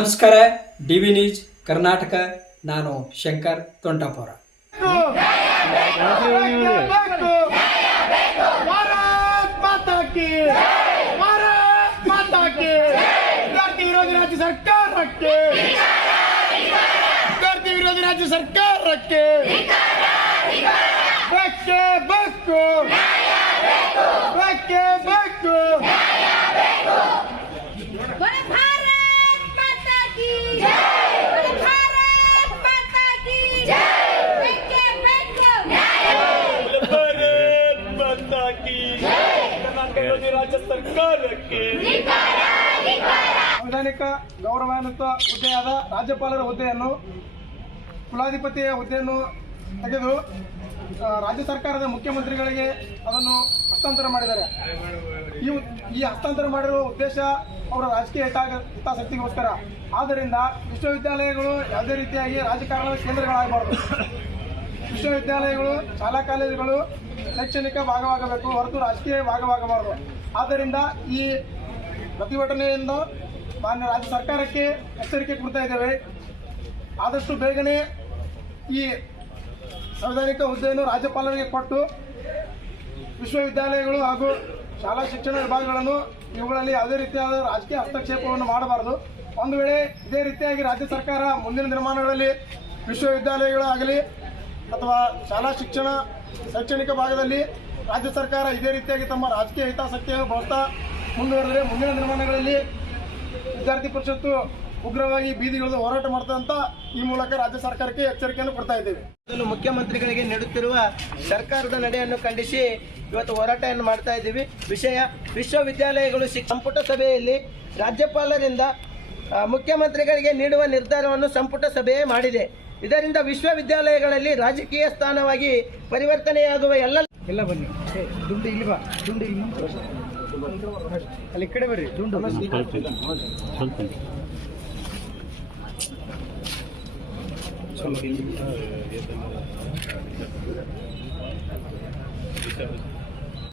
ನಮಸ್ಕಾರ. DV news Karnataka. ನಾನು ಶಂಕರ್ ತೊಂಟಾಪುರ. राज्य सरकारಕ್ಕೆ ವಿರೋಧಿ ರಾಜ್ಯ ಸರ್ಕಾರಕ್ಕೆ ಬೇಕೇ ಬೇಕು ಬೇಕೇ ಬೇಕು. ರಾಜ್ಯ ಸರ್ಕಾರಕ್ಕೆ ಸಂವಿಧಾನಿಕ ಗೌರವಾನ್ವಿತ ಹುದ್ದೆಯಾದ ರಾಜ್ಯಪಾಲರ ಹುದ್ದೆಯನ್ನು ಕುಲಾಧಿಪತಿಯ ಹುದ್ದೆಯನ್ನು ತೆಗೆದು ರಾಜ್ಯ ಸರ್ಕಾರದ ಮುಖ್ಯಮಂತ್ರಿಗಳಿಗೆ ಅದನ್ನು ಹಸ್ತಾಂತರ ಮಾಡಿದ್ದಾರೆ. ಈ ಹಸ್ತಾಂತರ ಮಾಡಿರುವ ಉದ್ದೇಶ ಅವರ ರಾಜಕೀಯ ಹಿತಾಸಕ್ತಿಗೋಸ್ಕರ. ಆದ್ದರಿಂದ ವಿಶ್ವವಿದ್ಯಾಲಯಗಳು ಯಾವುದೇ ರೀತಿಯಾಗಿ ರಾಜಕಾರಣದ ಕೇಂದ್ರಗಳಾಗಬಾರದು. ವಿಶ್ವವಿದ್ಯಾಲಯಗಳು ಶಾಲಾ ಕಾಲೇಜುಗಳು ಶೈಕ್ಷಣಿಕ ಭಾಗವಾಗಬೇಕು ಹೊರತು ರಾಜಕೀಯ ಭಾಗವಾಗಬಾರದು. ಆದ್ದರಿಂದ ಈ ಪ್ರತಿಭಟನೆಯಿಂದ ಮಾನ್ಯ ರಾಜ್ಯ ಸರ್ಕಾರಕ್ಕೆ ಎಚ್ಚರಿಕೆ ಕೊಡ್ತಾ ಇದ್ದೇವೆ. ಆದಷ್ಟು ಬೇಗನೆ ಈ ಸಂವಿಧಾನಿಕ ಹುದ್ದೆಯನ್ನು ರಾಜ್ಯಪಾಲರಿಗೆ ಕೊಟ್ಟು ವಿಶ್ವವಿದ್ಯಾಲಯಗಳು ಹಾಗೂ ಶಾಲಾ ಶಿಕ್ಷಣ ವಿಭಾಗಗಳನ್ನು ಇವುಗಳಲ್ಲಿ ಯಾವುದೇ ರೀತಿಯಾದ ರಾಜಕೀಯ ಹಸ್ತಕ್ಷೇಪವನ್ನು ಮಾಡಬಾರದು. ಒಂದು ವೇಳೆ ಇದೇ ರೀತಿಯಾಗಿ ರಾಜ್ಯ ಸರ್ಕಾರ ಮುಂದಿನ ದಿನಮಾನಗಳಲ್ಲಿ ವಿಶ್ವವಿದ್ಯಾಲಯಗಳಾಗಲಿ ಅಥವಾ ಶಾಲಾ ಶೈಕ್ಷಣಿಕ ಭಾಗದಲ್ಲಿ ರಾಜ್ಯ ಸರ್ಕಾರ ಇದೇ ರೀತಿಯಾಗಿ ತಮ್ಮ ರಾಜಕೀಯ ಹಿತಾಸಕ್ತಿಯನ್ನು ಬಳಸ್ತಾ ಮುಂದುವರೆದರೆ ಮುಂದಿನ ದಿನಮಾನಗಳಲ್ಲಿ ವಿದ್ಯಾರ್ಥಿ ಪರಿಷತ್ತು ಉಗ್ರವಾಗಿ ಬೀದಿಗಿಳಿದು ಹೋರಾಟ ಮಾಡ್ತದಂತ ಈ ಮೂಲಕ ರಾಜ್ಯ ಸರ್ಕಾರಕ್ಕೆ ಎಚ್ಚರಿಕೆಯನ್ನು ಕೊಡ್ತಾ ಇದ್ದೇವೆ. ಮುಖ್ಯಮಂತ್ರಿಗಳಿಗೆ ನೀಡುತ್ತಿರುವ ಸರ್ಕಾರದ ನಡೆಯನ್ನು ಖಂಡಿಸಿ ಇವತ್ತು ಹೋರಾಟವನ್ನು ಮಾಡ್ತಾ ಇದ್ದೀವಿ. ವಿಷಯ ವಿಶ್ವವಿದ್ಯಾಲಯಗಳು ಸಂಪುಟ ಸಭೆಯಲ್ಲಿ ರಾಜ್ಯಪಾಲರಿಂದ ಮುಖ್ಯಮಂತ್ರಿಗಳಿಗೆ ನೀಡುವ ನಿರ್ಧಾರವನ್ನು ಸಂಪುಟ ಸಭೆಯೇ ಮಾಡಿದೆ. ಇದರಿಂದ ವಿಶ್ವವಿದ್ಯಾಲಯಗಳಲ್ಲಿ ರಾಜಕೀಯ ಸ್ಥಾನವಾಗಿ ಪರಿವರ್ತನೆಯಾಗುವ ಎಲ್ಲ ಬನ್ನಿ ದುಂಡು ಇಲ್ಲಿ ಬಾ ದುಂಡು ಇಲ್ಲಿ ಅಲ್ಲಿ ಕಡೆ ಬರ್ರಿ ದುಂಡು